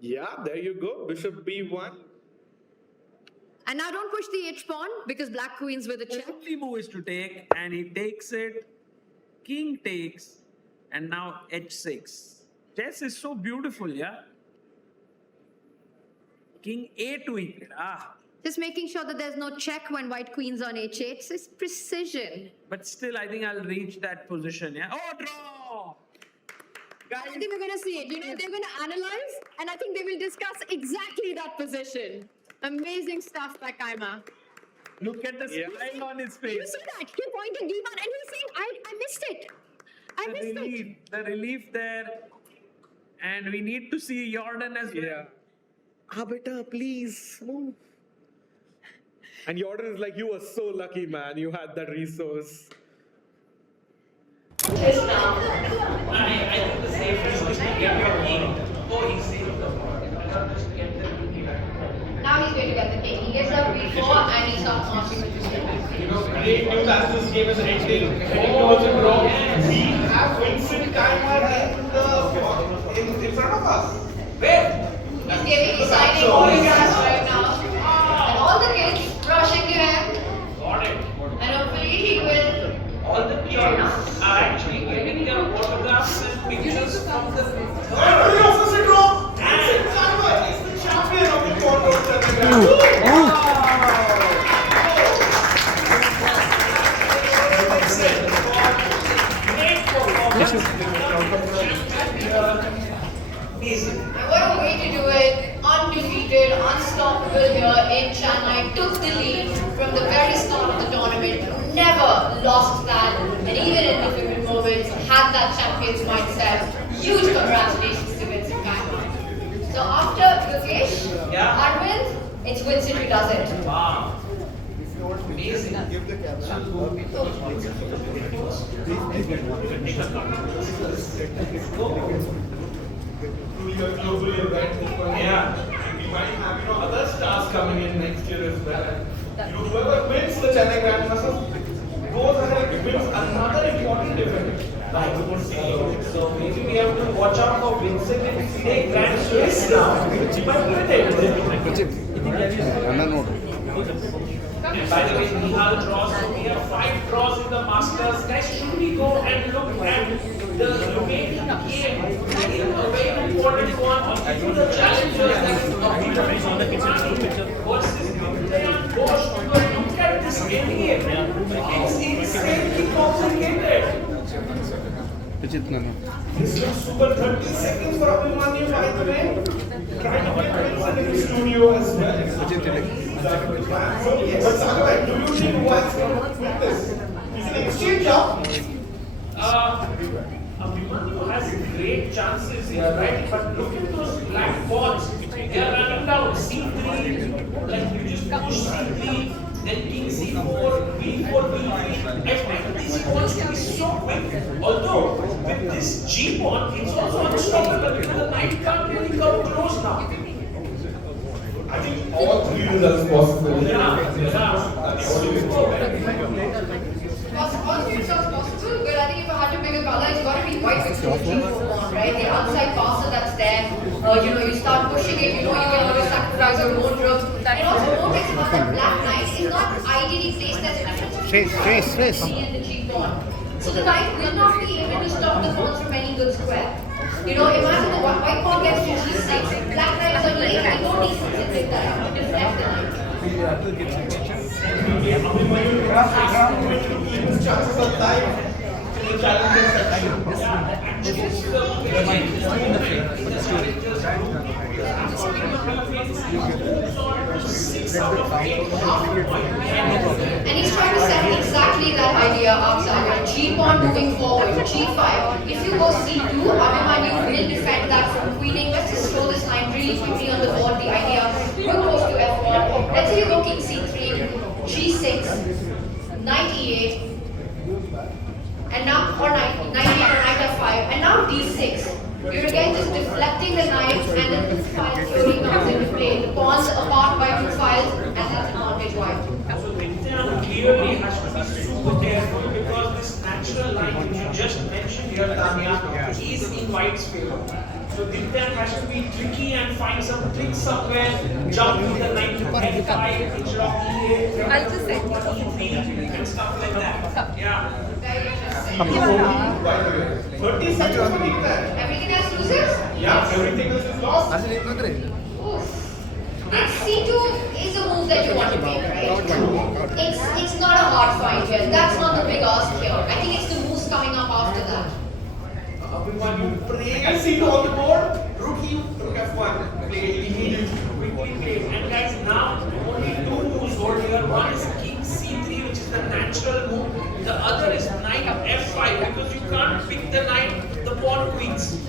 Yeah, there you go. Bishop b1. And now don't push the h pawn because black queens with a The check. only move is to take, and he takes it. King takes, and now h6. Chess is so beautiful, yeah? King a2 he played. Just making sure that there's no check when white queen's on h8. It's precision. But still, I think I'll reach that position, yeah? Oh, draw! I think we're going to see it. You know, they're going to analyze, and I think they will discuss exactly that position. Amazing stuff by Keymer. Look at the smile on his You face. see that? He pointed d1 and he's saying, I missed it. I missed it. The relief there. And we need to see Jorden as well. Yeah. Beta, please move. And Jorden is like, you were so lucky, man. You had that resource. I think the safest is to get your king. Oh, he's safe. Now he's going to get the king. He gets up b4 and he starts marching with his king. Great news as this game is ending. Heading towards a draw. We have Vincent Keymer in front of us. Where? He's signing all his cards right now. And all the kids rushing to him. Got it. And hopefully he will. All the kids are actually giving their autographs and pictures from the Very opposite draw. Vincent Keymer is the champion of the Contour. And what a way to do it. Undefeated, unstoppable here in Chennai. Took the lead from the very start of the tournament. Never lost that. And even in difficult moments, had that champion's mindset. Huge congratulations to Vincent Keymer. So after Yogesh, Arvind, it's Vincent who does it. Wow. Amazing. Truly a global event. Yeah. We might have other stars coming in next year as well. Whoever wins the Chennai Grand Masters goes ahead and wins another important event. So maybe we have to watch out for Vincent and take Grand Swiss now. He might win it. And by the way, Nihal draws. So we have 5 draws in the Masters. Guys, should we go and look at the Romanian game? A very important one. The challengers that is versus Karthikeyan Murali. Look at this game. It's insanely complicated. This looks super. 30 seconds for Abhimanyu, by the way. Trying to get Vincent in the studio as well. But Sagar, do you think what's going to win this? Is it exchange up? Abhimanyu has great chances here, right? But look at those black pawns. They are running down c3, like you just push c3, then king c4, b4, b3. And these pawns can be so quick. Although with this g pawn, it's also unstoppable because the knight can't really come close now. I think all 3 results possible. All 3 results possible, but I think if I had to pick a color, it's got to be white with G4, right? The outside passer that's there, you start pushing it, you can always sacrifice your own rook. And also, don't take about that black knight is not ideally placed as a difference between G and the G pawn. So the knight will not be able to stop the pawns from any good square. Imagine the white pawn gets to G6, black knight is on E8, and no decent to take that out, deflect the knight. Abhimanyu has to keep his chances alive in the challenger And he's trying to set exactly that idea up, Sagar. G pawn moving forward, G5. If you go C2, Abhimanyu will defend that from queening. Let's just show this line really quickly on the board. The idea, rook goes to F1. Let's say you go king C3, G6, knight E8, and now, or knight E8 or knight F5, and now D6. You're again just deflecting the knight, and then the file theory comes into play. The pawns apart by 2 files, and that's advantage white. So Vincent clearly has to be super careful because this natural line which you just mentioned here, Tanya, is in white's favor. So Divyan has to be tricky and find some trick somewhere, jump with the knight to e5 instead of e8, I'll just say. e3 and stuff like that. Yeah. Very interesting. 30 seconds to beat that. Everything else loses? Yeah, everything else is lost. Oof. And C2 is a move that you want to make, right? It's not a hard fight here. That's not the big ask here. I think it's the moves coming up after that. Abhimanyu praying and C2 on the board. Rook F1. Play immediately. Quickly play. And guys, now only two moves hold here. One is king c3, which is the natural move. The other is knight f5, because you can't pick the knight, the pawn queens.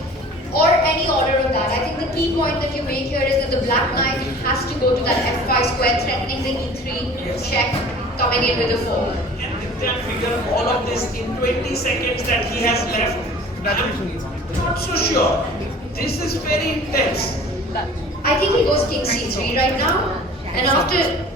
Or any order of that. I think the key point that you make here is that the black knight has to go to that f5 square, threatening the e3 check, coming in with a 4. And you can figure all of this in 20 seconds that he has left. I'm not so sure. This is very intense. I think he goes king c3 right now. And after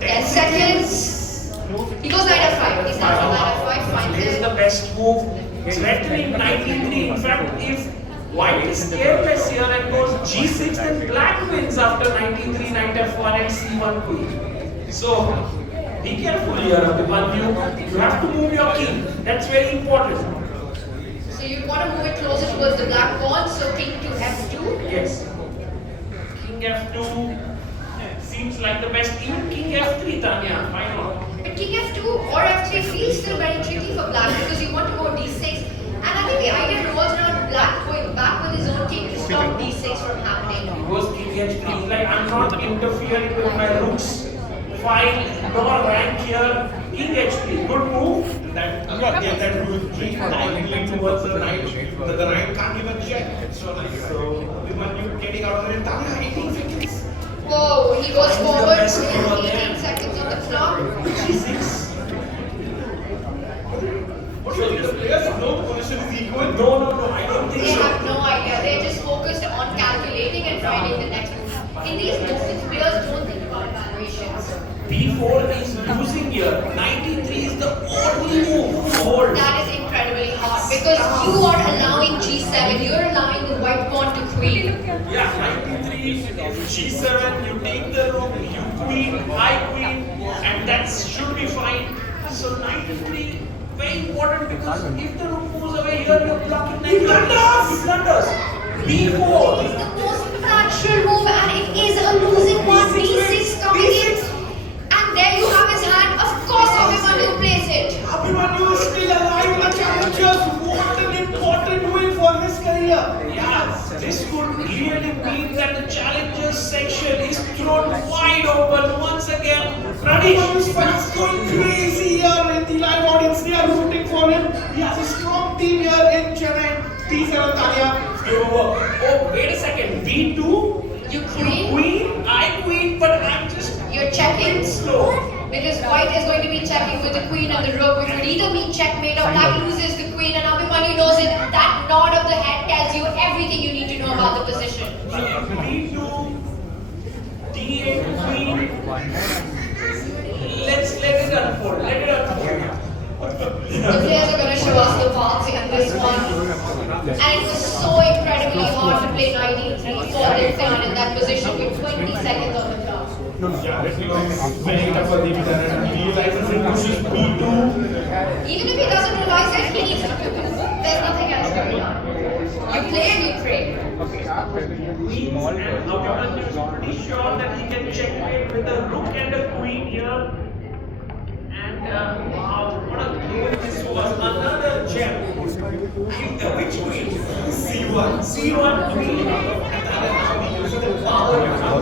10 seconds, he goes knight f5. He's not from knight f5, finds This is it. the best move. Threatening knight e3. In fact, if white is careless here and goes g6, then black wins after knight e3, knight f1 and c1 queen. So be careful here, Abhimanyu. You have to move your king. That's very important. So you want to move it closer towards the black pawn, so king to f2. Yes. King f2 seems like the best. Even king f3, Tanya. Why not? But king f2 or f3 feels still very tricky for black because you want to go d6. And I think the idea revolves around black going back with his own king to stop d6 from happening. Goes king h3. Like, I'm not interfering with my rook's file nor rank here. King h3. Good move. That rook is diagonally towards the knight. The knight can't even check. It's so nice. So Abhimanyu getting out of it. Tanya, 18 seconds. Whoa, he goes That is the forward best with move 18 again. seconds on the clock. g6. What do you think? The players have no position is equal? No, I don't think They so. have no idea. They're just focused on calculating and finding the next move. In these moments, players don't think about evaluations. b4 is losing here. Knight e3 is the only move to hold. That is incredibly hard because you are allowing g7. You're allowing the white pawn to queen. Yeah, knight e3 is g7. You take the rook, you queen, I queen, and that should be fine. So knight e3 very important because if the rook moves away here, you're blocking knight. He blunders. b4. It's the most natural move and it is a losing one. d6 coming in. And there you have his hand. Of course, Abhimanyu plays it. Abhimanyu is still alive in the challengers. What an important win for his career. Yeah, this could really mean that the challengers section is thrown wide open once again. Abhimanyu's fans going crazy here in the live audience. They are rooting for him. He has a strong team here in Chennai. T7 Tanya. Oh, wait a second. b2. You queen. Queen, I queen, but I'm just You're checking. slow. Because white is going to be checking with the queen and the rook, which would either mean checkmate or black loses the queen, and Abhimanyu knows it. That nod of the head tells you everything you need to know about the position. b2, d8 queen. Let's let it unfold. Let it unfold. The players are going to show us the paths in this one. And it was so incredibly hard to play knight e3 for Vincent in that position with 20 seconds on the clock. Yeah, it was very tough for Divyan and he realizes it pushes b2. Even if he doesn't realize it, he needs to do this. There's nothing else going on. You play and you pray. Queens and Abhimanyu is pretty sure that he can checkmate with a rook and a queen here. And wow, what a game this was. Another gem. Which queen? c1. c1 queen. Power.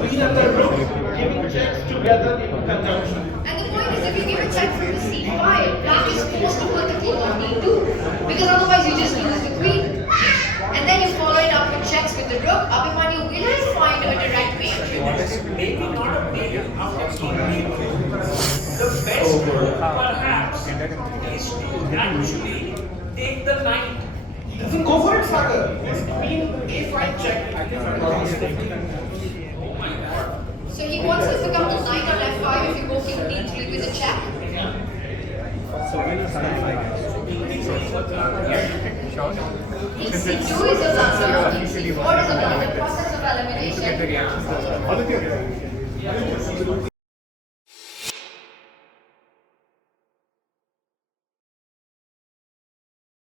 Queen and the rook giving checks together in conjunction. And the point is, if you give a check from the c5, black is forced to put the king on d2. Because otherwise you just lose the queen. And then you follow it up with checks with the rook. Abhimanyu will find a direct mate. Maybe not a mate after king. The best move perhaps is to actually take the knight. Doesn't go for it, Sagar. This queen a5 check. Oh my god. So he wants to pick up the knight on f5 if you go king d3 with a check. King King C2 is your blunder. King C4 is a blunder. Process of elimination.